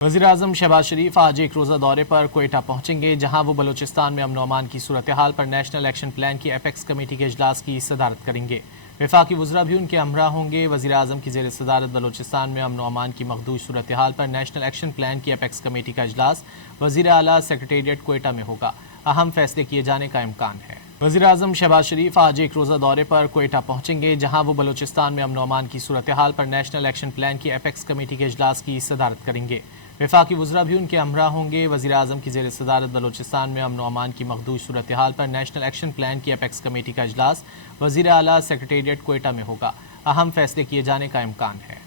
वज़ीर-ए-आज़म शहबाज शरीफ आज एक रोज़ा दौरे पर कोयटा पहुंचेंगे, जहां वो बलूचिस्तान में अमन अमान की सूरत हाल पर नेशनल एक्शन प्लान की एपेक्स कमेटी के इजलास की सदारत करेंगे। वफाकी वज़रा भी उनके हमरा होंगे। वज़ीर-ए-आज़म की ज़ेर सदारत बलूचिस्तान में अमन अमान की मखदूश सूरत हाल पर नेशनल एक्शन प्लान की एपेक्स कमेटी का इजलास वज़ीर आला सेक्रेटेरिएट कोयटा में होगा। अहम फैसले किए जाने का इम्कान है। वज़ीर-ए-आज़म शहबाज शरीफ आज एक रोज़ा दौरे पर कोयटा पहुंचेंगे, जहां वो बलूचिस्तान में अमन अमान की सूरत हाल पर नेशनल एक्शन प्लान की एपेक्स कमेटी के इजलास की सदारत करेंगे। वफाकी वज़रा भी उनके हमरा होंगे। वज़ीर-ए-आज़म की ज़ेर सदारत बलूचिस्तान में अमन अमान की मखदूश सूरत हाल पर नेशनल एक्शन प्लान की एपेक्स कमेटी का इजलास वज़ीर आला सेक्रेटेरिएट कोयटा में होगा। अहम फैसले किए जाने का इम्कान है।